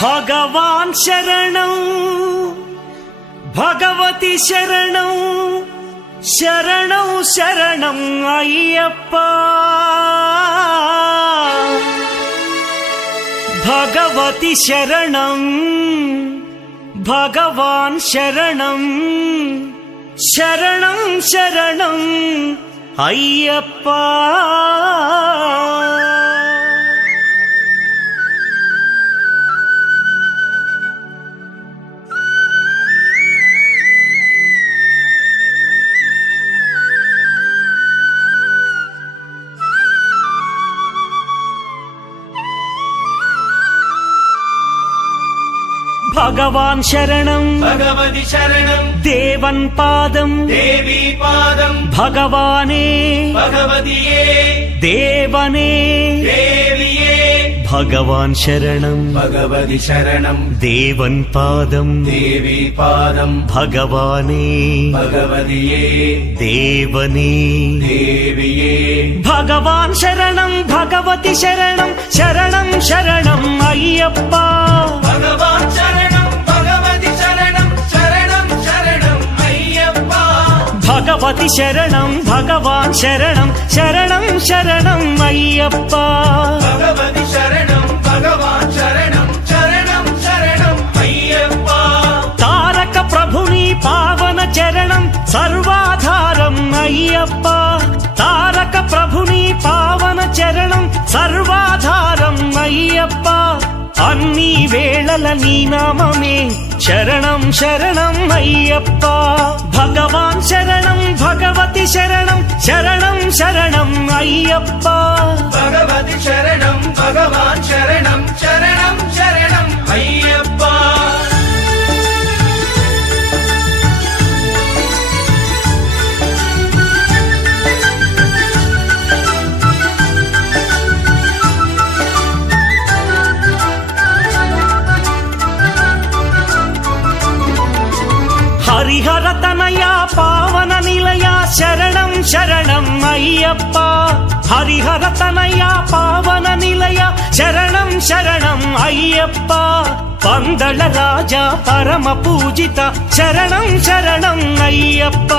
భగవాన్ శరణం భగవతి శరణం శరణం శరణం అయ్యప్ప భగవతి శరణం భగవాన్ శరణం శరణం శరణం అయ్యప్ప భగవాన్ శరణం భగవతి శరణం దేవన్ పాదం దేవీ పాదం భగవానే భగవతియే దేవనే దేవియే భగవాన్ శరణం భగవతి శరణం దేవన్ పాదం దేవీ పాదం భగవానే భగవతియే దేవనే దేవియే భగవాన్ శరణం భగవతి శరణం శరణం శరణం అయ్యప్ప భగవాన్ శరణం భగవతి శరణం శరణం శరణం అయ్యప్ప భగవతి శరణం భగవాన్ శరణం శరణం శరణం అయ్యప్ప భగవతి శరణం భగవాన్ శరణం శరణం శరణం అయ్యప్ప తారక ప్రభుని పావన చరణం సర్వాధారం అయ్యప్ప తారక ప్రభుని పావన చరణం సర్వాధారం అయ్యప్ప అన్ని వేళల నీ నామమే శరణం శరణం అయ్యప్ప భగవాన్ శరణం భగవతి శరణం శరణం శరణం అయ్యప్ప భగవతి శరణం భగవాన్ శరణం శరణం శరణం అయ్యప్ప హరిహర తనయ పావన నిలయ శరణం శరణం అయ్యప్ప హరిహర తనయ పావన నిలయ శరణం శరణం అయ్యప్ప పందళ రాజా పరమ పూజిత శరణం శరణం అయ్యప్ప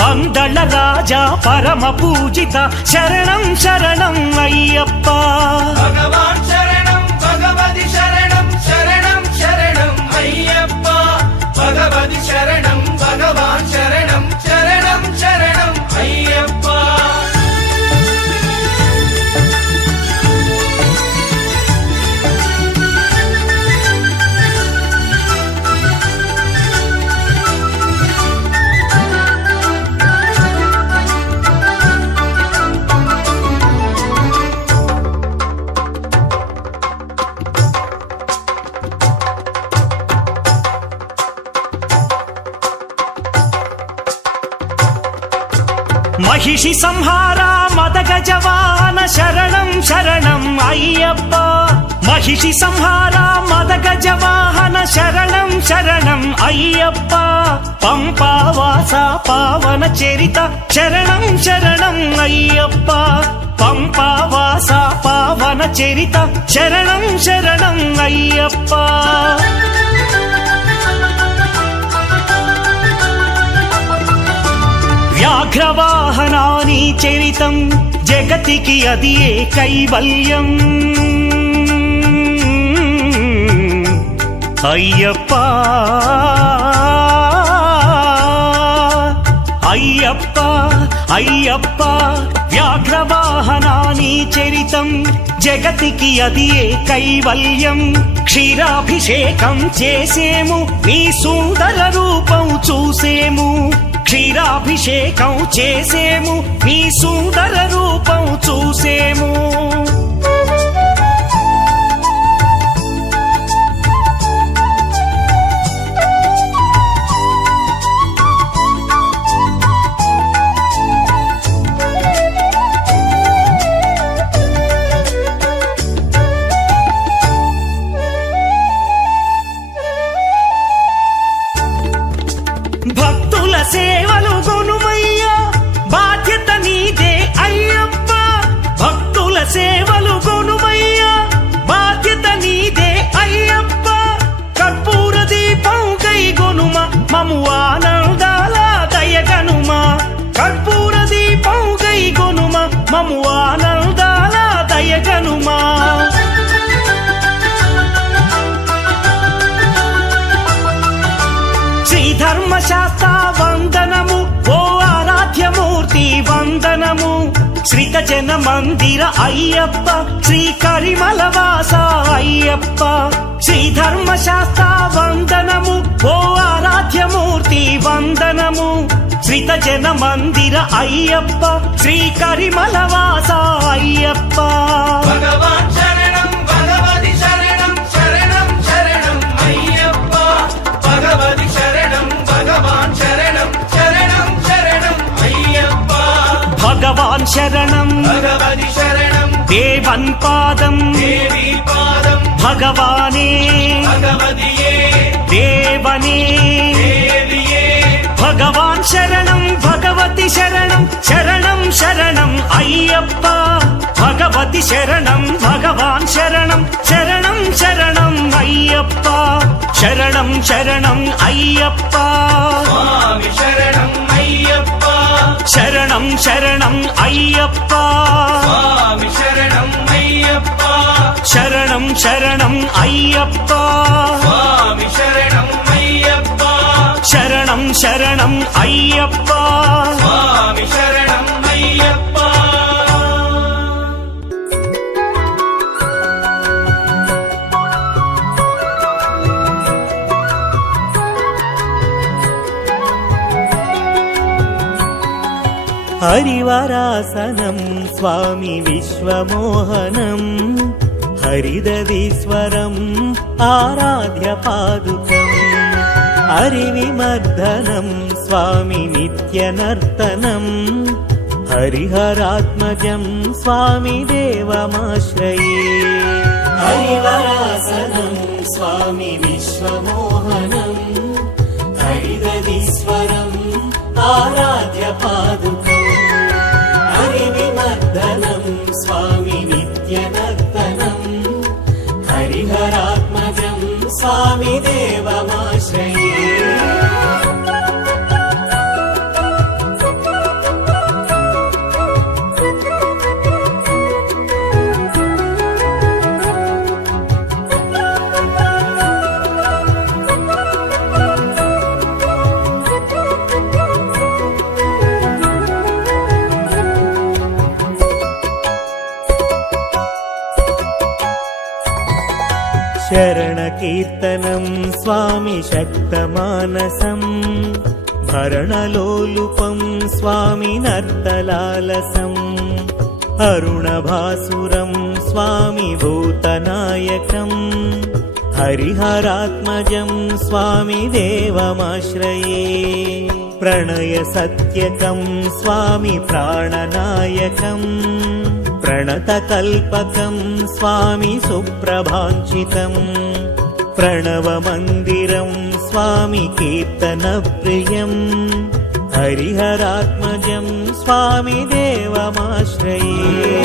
పందళ రాజా పరమ పూజిత శరణం శరణం అయ్యప్ప భగవాన్ శరణం భగవతి శరణం శరణం శరణం అయ్యప్ప భగవతి శరణం భగవాన్ శరణం శరణం శరణం అయ్యప్ప మహిషి సంహార మదగజ వాహన శరణం శరణం అయ్యప్ప మహిషి సంహార మదగజ వాహన శరణం శరణం అయ్యప్ప పంపావాస పావన చరిత శరణం శరణం అయ్యప్ప పంపావాస పావన చరిత శరణం శరణం అయ్యప్ప వ్యాఘ్రవాహనాని చరితం జగతికి అది ఏ కైవల్యం అయ్యప్ప అయ్యప్ప అయ్యప్ప వ్యాఘ్రవాహనాని చరితం జగతికి అది ఏ కైవల్యం క్షీరాభిషేకం చేసేము నీ సుందర రూపం చూసేము క్షీరాభిషేకం చేసేము నీ సుందర రూపం చూసేము భక్తుల సేవలు కొనుమయ్యా బాధ్యత నీదే అయ్యప్ప భక్తుల సేవ శ్రీత జన మందిర అయ్యప్ప శ్రీ కరిమలవాస అయ్యప్ప శ్రీ ధర్మశాస్త్ర వందనము ఓ ఆరాధ్యమూర్తి వందనము శ్రీత జన మందిర అయ్యప్ప శ్రీ కరిమలవాస అయ్యప్ప భగవాన్ శరణం భగవతి శరణం శరణం శరణం అయ్యప్ప భగవతి శరణం భగవాన్ శరణం శరణం శరణం అయ్యప్ప భగవాన్ శరణం భగవతి శరణం దేవన్ పాదం దేవి పాదం భగవానే భగవతియే దేవనే దేవియే భగవాన్ శరణం భగవతి శరణం శరణం శరణం అయ్యప్ప భగవతి శరణం భగవాన్ శరణం శరణం శరణం అయ్యప్ప శరణం శరణం అయ్యప్ప స్వామి శరణం అయ్యప్ప శరణం శరణం అయ్యప్ప స్వామి శరణం అయ్యప్ప శరణం శరణం అయ్యప్ప స్వామి శరణం అయ్యప్ప శరణం శరణం అయ్యప్ప స్వామి శరణం అయ్యప్ప హరివరాసనం స్వామి విశ్వమోహనం హరిదీశ్వరం ఆరాధ్య పాదుకం హరివిమర్దనం స్వామి నిత్యనర్తనం హరిహరాత్మజం స్వామి దేవమాశ్రయే హరివరాసనం స్వామి విశ్వమోహనం హరిదీశ్వరం ఆరాధ్య పాదుకం హరివిమర్దనం స్వామి నిత్యనర్తనం హరిహరాత్మజం స్వామి దేవమాశ్రయే శరణకీర్తనం స్వామి శక్తమానసం భరణలోలుపం స్వామి నర్తలాలసం అరుణభాసురం స్వామి భూతనాయకం హరిహరాత్మజం స్వామి దేవమాశ్రయే ప్రణయ సత్యకం స్వామి ప్రాణనాయకం ప్రణతకల్పకం స్వామి సుప్రభాంచితం ప్రణవమందిరం స్వామి కీర్తనప్రియం హరిహరాత్మజం స్వామి దేవమాశ్రయే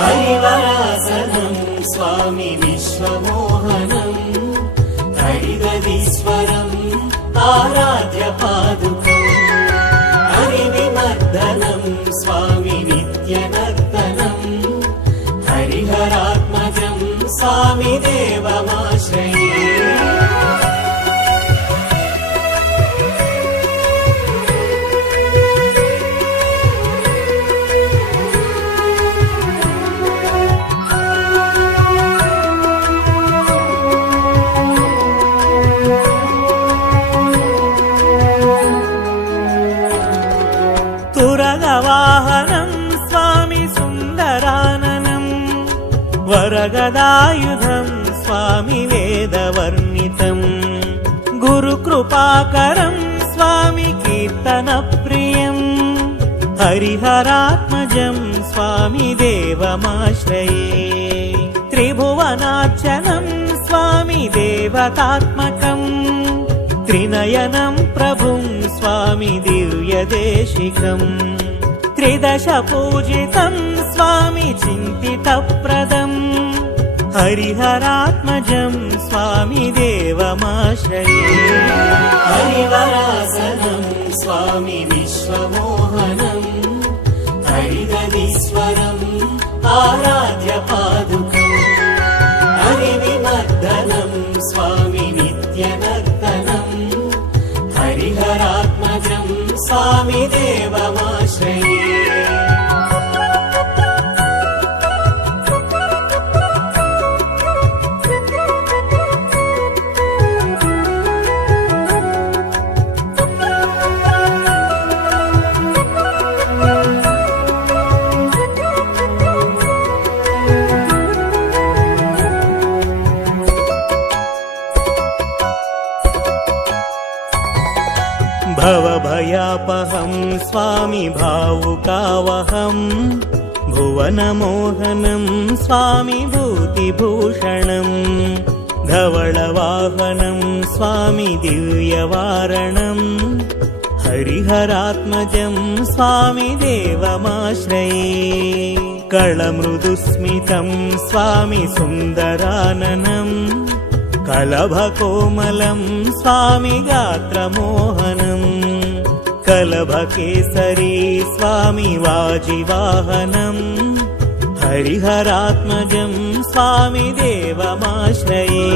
హరివరాసనం స్వామి విశ్వమోహనం హరిదీశ్వరం ఆరాధ్య పాదుకం హరివిమర్దనం స్వామి నిత్యనర్తనం హరిహరాత్మజం స్వామి దేవమాశ్రయే తురగవాహనం స్వామి సుందరాననం వరగదాయుధం స్వామి వేదవర్ణితం గురుకృపాకరం స్వామి కీర్తనప్రియం హరిహరాత్మజం స్వామి దేవమాశ్రయే త్రిభువనార్చనం స్వామి దేవతాత్మకం త్రినయనం ప్రభుం స్వామి దివ్యదేశికం త్రిదశ పూజితం స్వామి చింతితప్రదం హరిహరాత్మజం స్వామి దేవమాశ్రయే హరివరాసనం స్వామి విశ్వమోహనం హరిదీశ్వరం ఆరాధ్య పాదుకం హరివిమర్దనం స్వామి నిత్యనర్తనం హరిహరాత్మజం స్వామి దేవమాశ్రయే भयापहं स्वामी भावुकावहं भुवनमोहनं स्वामी भूतिभूषणं धवलवाहनं स्वामी दिव्यवारणं हरिहरात्मजं स्वामी देवमाश्रये कलमृदुस्मितं स्वामी सुन्दराननं कलभकोमलं स्वामी गात्रमोहनं कलभकेसरी स्वामी वाजिवाहनं हरिहरात्मजं स्वामी देवमाश्रये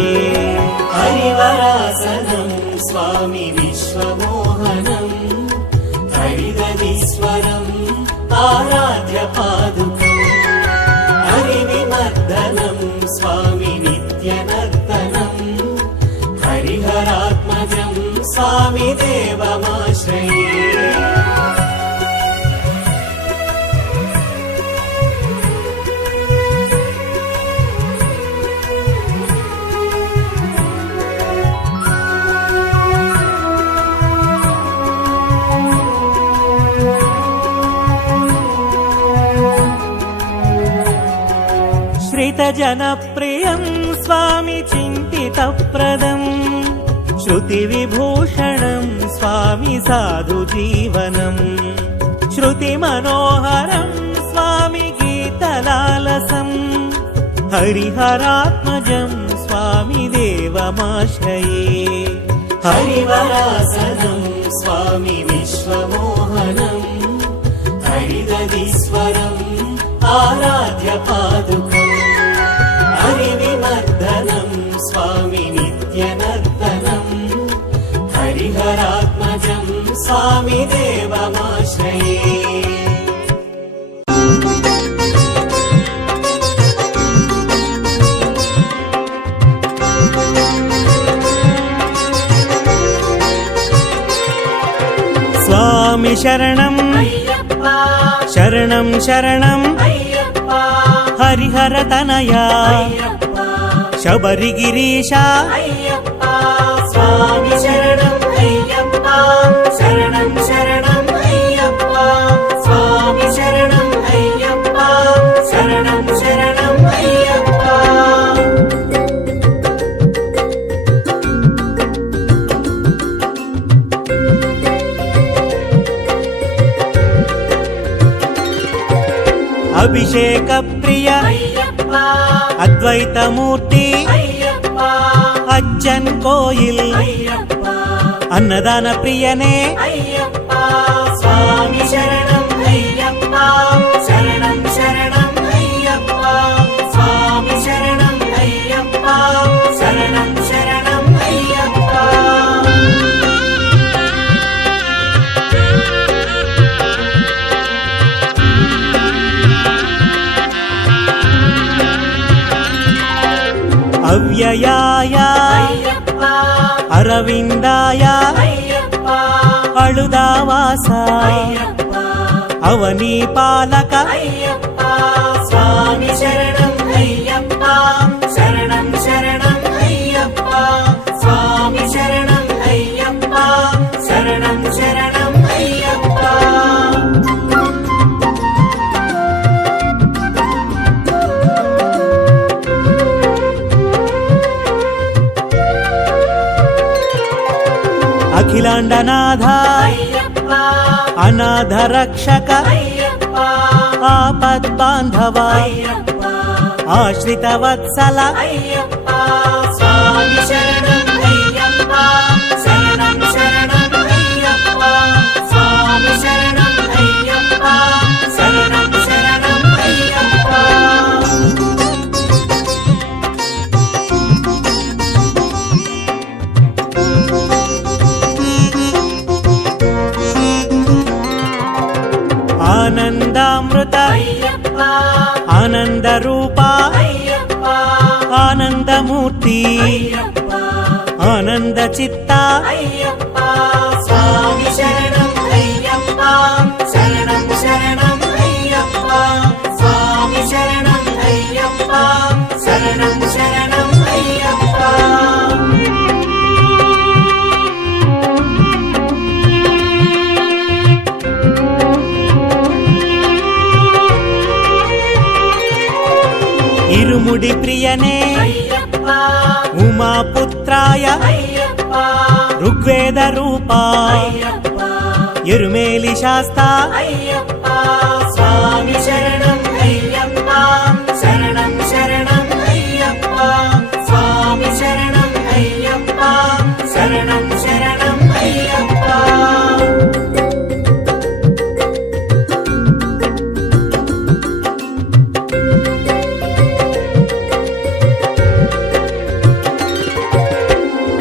हरिवरासनं स्वामी विश्वमोहनं हरिदधीश्वरम् आराध्य पादुकम् हरिविमर्दनं स्वामी नित्यनर्तनं हरिहरात्मजं स्वामी देवमाश्रये श्रितजनप्रियं स्वामी चिन्तितप्रदं श्रुतिविभूषणं स्वामी साधुजीवनं श्रुतिमनोहरं स्वामी गीतलालसं हरिहरात्मजं स्वामी देवमाश्रये हरिवरासनं स्वामी विश्वमोहनं हरिदधीश्वरम् आराध्य पादुकम् हरिविमर्दनं स्वामी नित्यनर्तनं हरिहरात्मजं स्वामी देवमाश्रये स्वामी शरणं शरणं शरणं हरिहर तनया शबरिगिरीशा स्वामी शरणं अय्यप्पा शरणं शरणं अय्यप्पा स्वामी शरणं अय्यप्पा शरणं शरणं अय्यप्पा अभिषेक प्रिय अद्वैतमूर्ति अच्चन कोयिल अन्नदान प्रियने स्वामी शरणं अय्यप्पा शरणं शरणं अय्यप्पा स्वामी शरणं अय्यप्पा शरणं शरणं अय्यप्पा अव्ययाय अरविन्दाय अळुदावास अवनीपालक स्वामी शरणं अय्यप्पा शरणं शरणं अय्यप्पा स्वामी शरणं अय्यप्पा शरणं शरणं अय्यप्पा अखिलांडनाथ अनाथ रक्षक आपद बांधव आश्रित वत्सल स्वामी शरणं अय्यप्पा शरणं शरणं अय्यप्पा स्वामी शरणं अय्यप्पा शरणं शरणं अय्यप्पा आनंदामृत आनंद रूपा आनंद मूर्ति आनंद चित्ता स्वामी शरणं अय्यप्पा शरणं शरणं अय्यप्पा स्वामी शरणं अय्यप्पा शरणं शरणं अय्यप्पा ముడి ప్రియనే అయ్యప్ప ఉమాపుత్రాయ అయ్యప్ప ఋగ్వేద రూపా అయ్యప్ప ఎరుమేలి శాస్త అయ్యప్ప స్వామి శరణం అయ్యప్ప శరణం శరణం అయ్యప్ప స్వామి శరణం అయ్యప్ప శరణం శరణం అయ్యప్ప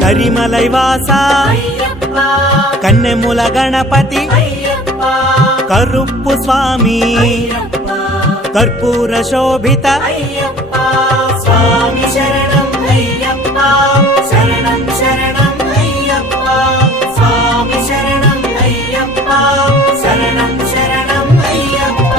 కరిమలై వాస అయ్యప్ప కన్నెముల గణపతి అయ్యప్ప కరుప్పు స్వామి అయ్యప్ప కర్పూర శోభిత అయ్యప్ప స్వామి శరణం అయ్యప్ప శరణం శరణం అయ్యప్ప స్వామి శరణం అయ్యప్ప శరణం శరణం అయ్యప్ప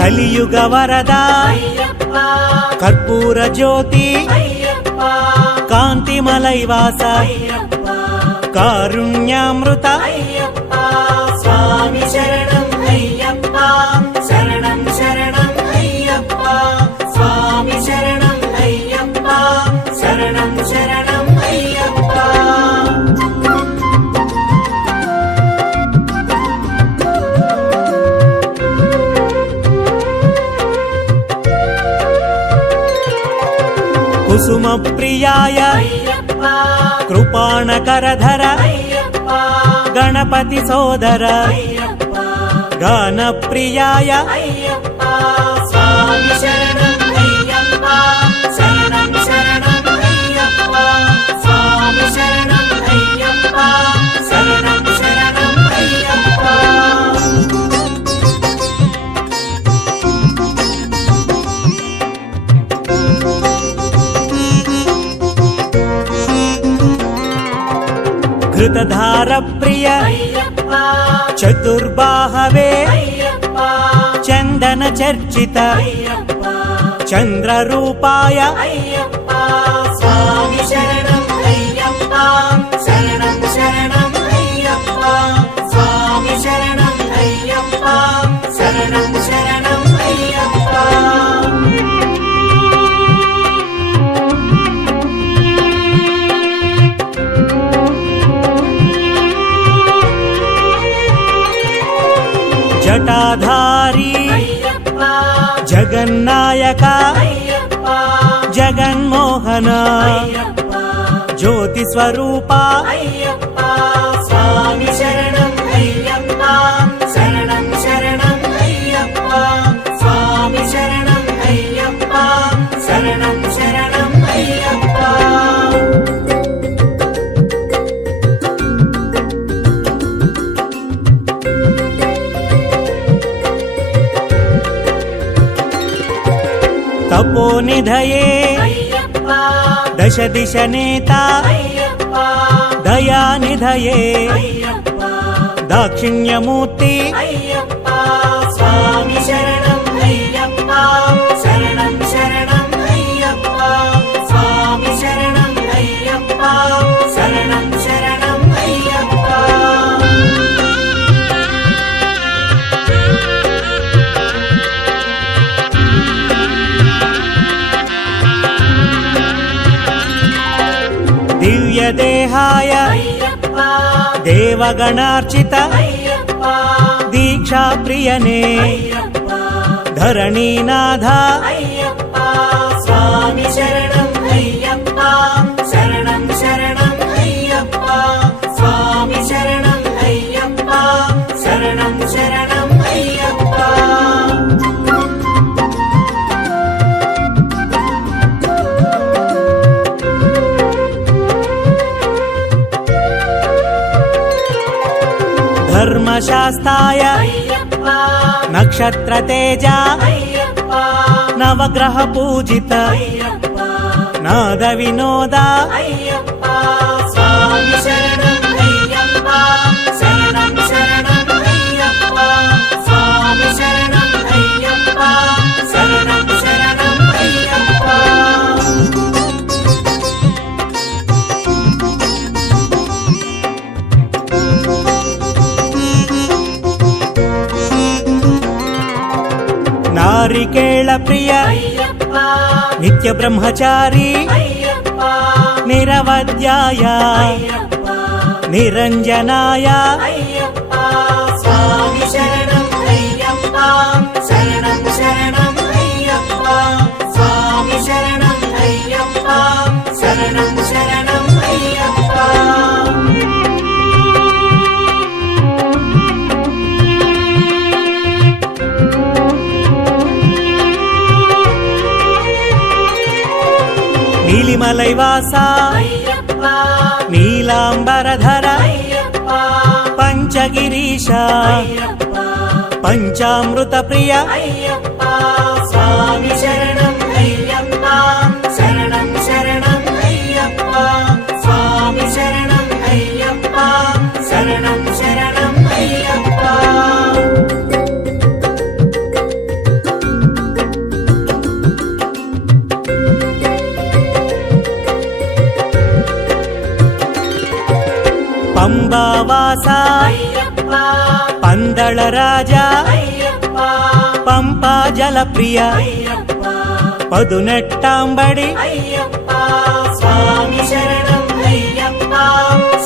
కలియుగ వరద అయ్యప్ప కర్పూర జ్యోతి అయ్యప్ప కాంతిమలై వాస అయ్యప్ప కారుణ్యామృత అయ్యప్ప స్వామి శరణం అయ్యప్ప శరణం శరణం అయ్యప్ప స్వామి శరణం అయ్యప్ప శరణం శరణం అయ్యప్ప కుసుమ ప్రియాయ అయ్యప్ప కృపాణకరధర అయ్యప్ప గణపతి సోదర అయ్యప్ప గాన ప్రియాయ అయ్యప్ప స్వామి శరణం అయ్యప్ప శరణం శరణం అయ్యప్ప స్వామి శరణం అయ్యప్ప శరణం శరణం అయ్యప్ప ఘృతధార ప్రియ అయ్యప్ప చతుర్బాహవే అయ్యప్ప చందన చర్చిత అయ్యప్ప చంద్ర రూపాయ అయ్యప్ప స్వామి శరణం అయ్యప్ప శరణం శరణం అయ్యప్ప స్వామి శరణం అయ్యప్ప శరణం శరణం అయ్యప్ప జటాధారి అయ్యప్ప జగన్నాయక అయ్యప్ప జగన్మోహన అయ్యప్ప జ్యోతి స్వరూప అయ్యప్ప స్వామి శరణం అయ్యప్ప శరణం శరణం అయ్యప్ప స్వామి శరణం అయ్యప్ప శరణం శరణం అయ్యప్ప తపోనిధయే అయ్యప్ప దశ దిశ నేత అయ్యప్ప దయానిధయే అయ్యప్ప దాక్షిణ్యమూర్తి అయ్యప్ప స్వామి శరణం అయ్యప్ప శరణం శరణం అయ్యప్ప స్వామి శరణం అయ్యప్ప శరణం శరణం అయ్యప్ప దివ్య దేహాయ అయ్యప్ప దేవగణార్చిత అయ్యప్ప దీక్షా ప్రియనే అయ్యప్ప ధరణీనాథ అయ్యప్ప స్వామి శరణం అయ్యప్ప శరణం శరణం అయ్యప్ప స్వామి శరణం అయ్యప్ప శరణం శరణం అయ్యప్ప ధర్మశాస్త్రాయ అయ్యప్ప నక్షత్ర తేజ అయ్యప్ప నవగ్రహ పూజిత అయ్యప్ప నాద వినోద అయ్యప్ప స్వామి శరణం అయ్యప్ప శరణం శరణం అయ్యప్ప స్వామి శరణం అయ్యప్ప శరణం శరణం అయ్యప్ప నారికేళ ప్రియ అయ్యప్ప నిత్య బ్రహ్మచారి అయ్యప్ప నిరవధ్యాయ అయ్యప్ప నిరంజనాయ అయ్యప్ప స్వామి శరణం అయ్యప్ప శరణం శరణం అయ్యప్ప స్వామి శరణం అయ్యప్ప శరణం శరణం అయ్యప్ప నీలిమలైవాస అయ్యప్ప నీలాంబరధర అయ్యప్ప పంచగిరీశ అయ్యప్ప పంచామృత ప్రియ అయ్యప్ప స్వామి శరణం అయ్యప్ప శరణం శరణం అయ్యప్ప స్వామి శరణం అయ్యప్ప శరణం శరణం అయ్యప్ప పంబావాస అయ్యప్ప పందళ రాజా అయ్యప్ప పంపా జల ప్రియ అయ్యప్ప పదునెట్టాంబడి అయ్యప్ప స్వామి శరణం అయ్యప్ప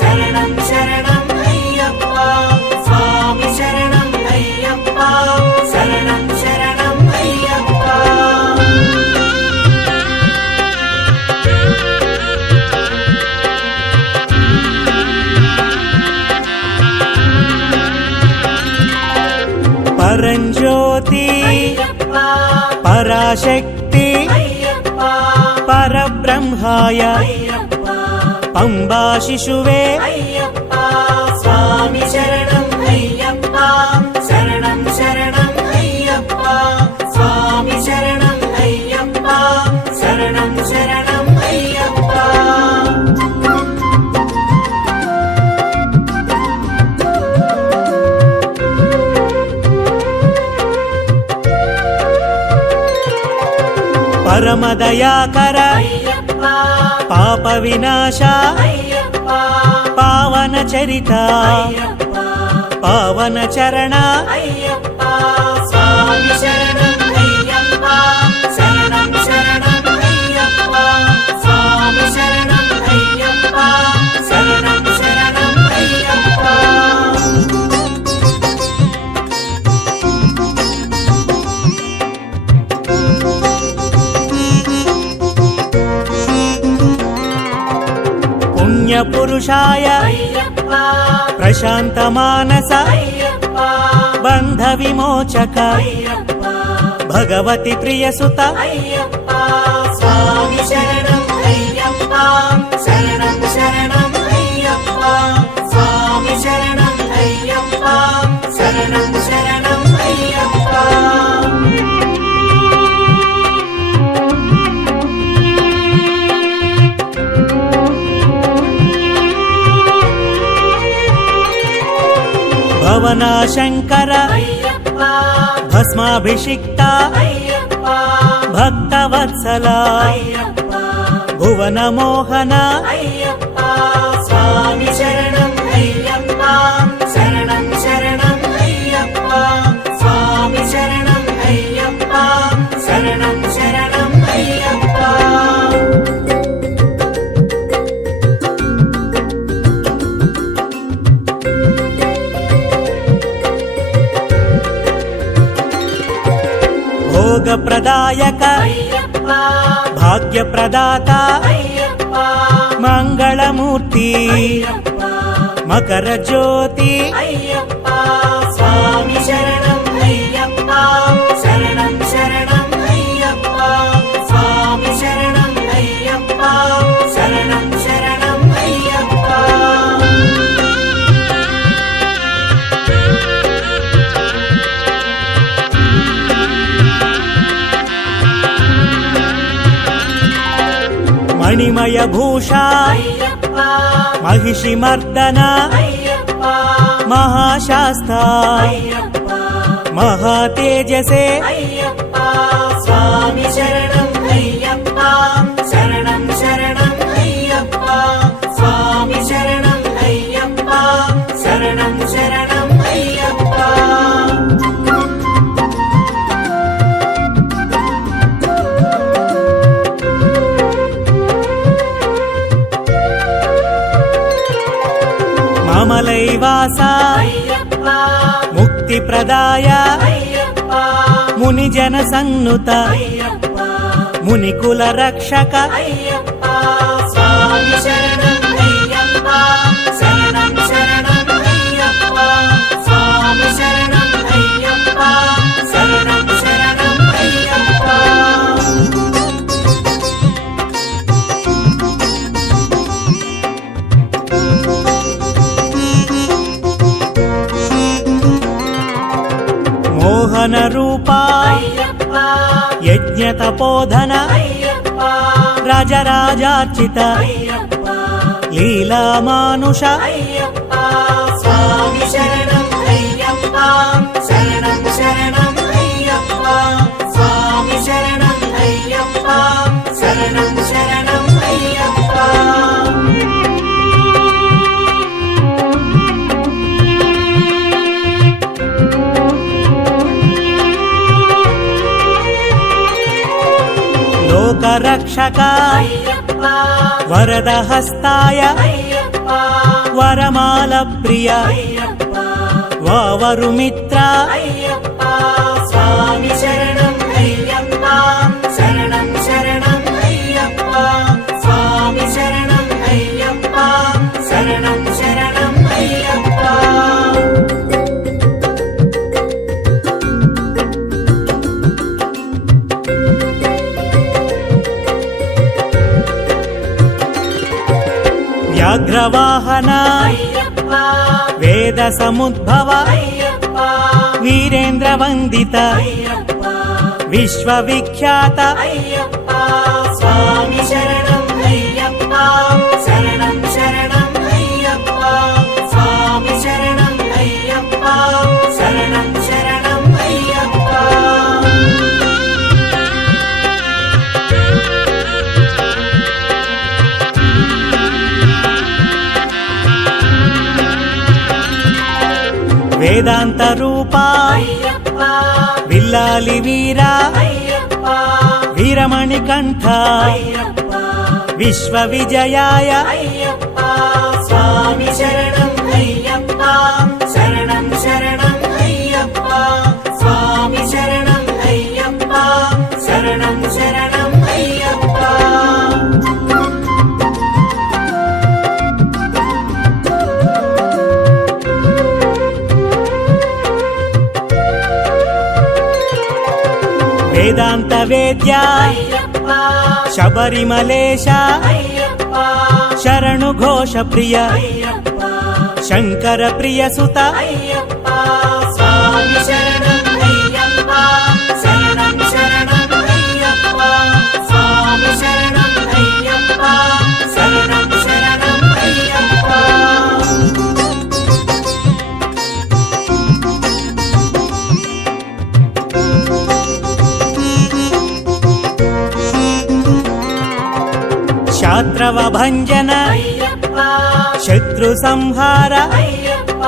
శరణం శరణం అయ్యప్ప స్వామి శరణం అయ్యప్ప శరణం శరణం అయ్యప్ప పరంజ్యోతి అయ్యప్ప పరాశక్తి అయ్యప్ప పరబ్రహ్మాయ అయ్యప్ప పంబా శిశువే అయ్యప్ప స్వామి శరణం అయ్యప్ప శరణం శరణం అయ్యప్ప స్వామి శరణం అయ్యప్ప శరణం శరణం అయ్యప్ప పరమదయాకర అయ్యప్ప పాప వినాశ అయ్యప్ప పావన చరిత అయ్యప్ప పావన చరణ అయ్యప్ప స్వామి శరణం అయ్యప్ప శరణం శరణం అయ్యప్ప స్వామి శరణం అయ్యప్ప శరణం శరణం అయ్యప్ప పుణ్యపురుషాయ అయ్యప్ప ప్రశాంత మానస అయ్యప్ప బంధ విమోచక అయ్యప్ప భగవతి ప్రియసుత అయ్యప్ప స్వామి శరణం అయ్యప్ప శరణం శరణం అయ్యప్ప స్వామి శరణం అయ్యప్ప శరణం శరణం అయ్యప్ప భవనాశంకర అయ్యప్ప భస్మాభిషిక్త అయ్యప్ప భక్తవత్సల అయ్యప్ప భువన మోహన అయ్యప్ప స్వామి శరణం అయ్యప్ప శరణం శరణం అయ్యప్ప స్వామి శరణం అయ్యప్ప శరణం శరణం అయ్యప్ప భోగప్రదాయక అయ్యప్ప భాగ్యప్రదాత అయ్యప్ప మంగళమూర్తి అయ్యప్ప మకర జ్యోతి అయ్యప్ప స్వామి శరణం అయ్యప్ప శరణం శరణం అయ్యప్ప స్వామి శరణం అయ్యప్ప శరణం శరణం అయ్యప్ప మణిమయ భూష అయ్యప్ప మహిషి మర్దన అయ్యప్ప మహాశాస్త అయ్యప్ప మహాతేజసే అయ్యప్ప స్వామి శరణం అయ్యప్ప శరణం శరణం అయ్యప్ప స్వామి శరణం అయ్యప్ప శరణం శరణం అయ్యప్ప అమలైవాస అయ్యప్ప ముక్తి ప్రదాయ అయ్యప్ప మునిజన సన్నుత అయ్యప్ప మునికుల రక్షక అయ్యప్ప స్వామి శరణం అయ్యప్ప శరణం శరణం అయ్యప్ప స్వామి శరణం అయ్యప్ప శరణం శరణం అయ్యప్ప మోహన రూపా అయ్యప్ప యజ్ఞ తపోధన అయ్యప్ప రాజరాజార్చిత అయ్యప్ప లీలా మానుష అయ్యప్ప స్వామి శరణం అయ్యప్ప శరణం శరణం అయ్యప్ప స్వామి శరణం అయ్యప్ప శరణం శరణం అయ్యప్ప లోకరక్షక అయ్యప్ప వరద హస్తాయ అయ్యప్ప వరమాల ప్రియ అయ్యప్ప వావరు మిత్ర అయ్యప్ప స్వామి శరణం అయ్యప్ప శరణం శరణం అయ్యప్ప స్వామి శరణం అయ్యప్ప శరణం శరణం అయ్యప్ప వ్యాఘ్రవాహన అయ్యప్ప వేద సముద్భవ అయ్యప్ప వీరేంద్ర వందిత అయ్యప్ప విశ్వవిఖ్యాత అయ్యప్ప స్వామి శరణం అయ్యప్ప శరణం శరణం అయ్యప్ప స్వామి శరణం అయ్యప్ప శరణం శరణం అయ్యప్ప వేదాంత రూపా అయ్యప్ప విల్లాలి వీరా అయ్యప్ప వీరమణి కంఠ అయ్యప్ప విశ్వ విజయాయ అయ్యప్ప స్వామి శరణం అయ్యప్ప శరణం శరణం అయ్యప్ప స్వామి శరణం అయ్యప్ప శరణం శరణం అయ్యప్ప వేదాంత వేద్య అయ్యప్ప శబరిమలేశ అయ్యప్ప శరణు ఘోష ప్రియ అయ్యప్ప శంకర ప్రియ సుత అయ్యప్ప స్వామి శరణం అయ్యప్ప శరణం శరణం అయ్యప్ప స్వామి శరణం అయ్యప్ప శరణం శరణం అయ్యప్ప శాత్రవ భంజన అయ్యప్ప శత్రు సంహార అయ్యప్ప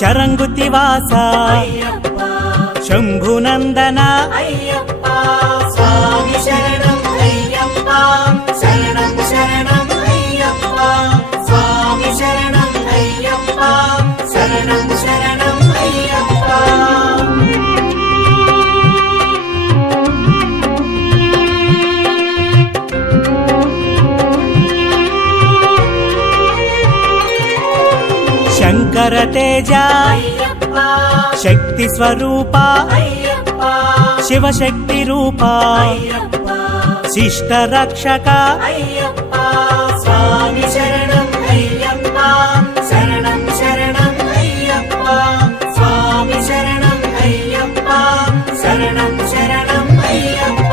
శరంగుతి వాస అయ్యప్ప శంభునందన అయ్యప్ప స్వామి శరణం అయ్యప్ప శరణం శరణం అయ్యప్ప స్వామి శరణం అయ్యప్ప శరణం శరణం అయ్యప్ప శంకర తేజ అయ్యప్ప శక్తి స్వరూప అయ్యప్ప శివశక్తి రూప అయ్యప్ప శిష్ట రక్షక అయ్యప్ప స్వామి శరణం అయ్యప్ప శరణం శరణం అయ్యప్ప స్వామి శరణం అయ్యప్ప శరణం శరణం అయ్యప్ప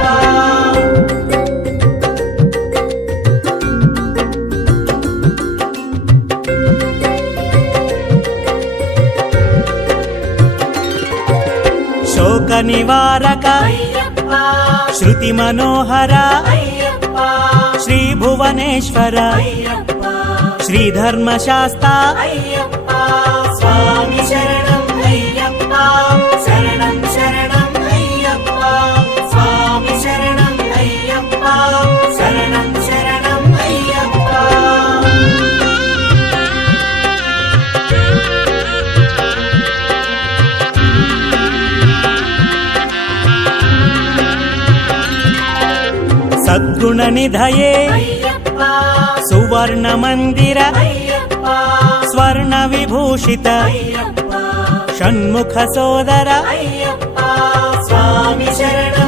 శోక నివారక అయ్యప్ప శృతి మనోహర అయ్యప్ప శ్రీ భువనేశ్వర అయ్యప్ప శ్రీ ధర్మశాస్త అయ్యప్ప స్వామి శరణం అయ్యప్ప శరణం శరణం అయ్యప్ప స్వామి శరణం అయ్యప్ప శరణం శరణం అయ్యప్ప సద్గుణ నిధయే అయ్యప్ప సువర్ణ మందిర అయ్యప్ప స్వర్ణ విభూషిత అయ్యప్ప షణ్ముఖ సోదర అయ్యప్ప స్వామి శరణం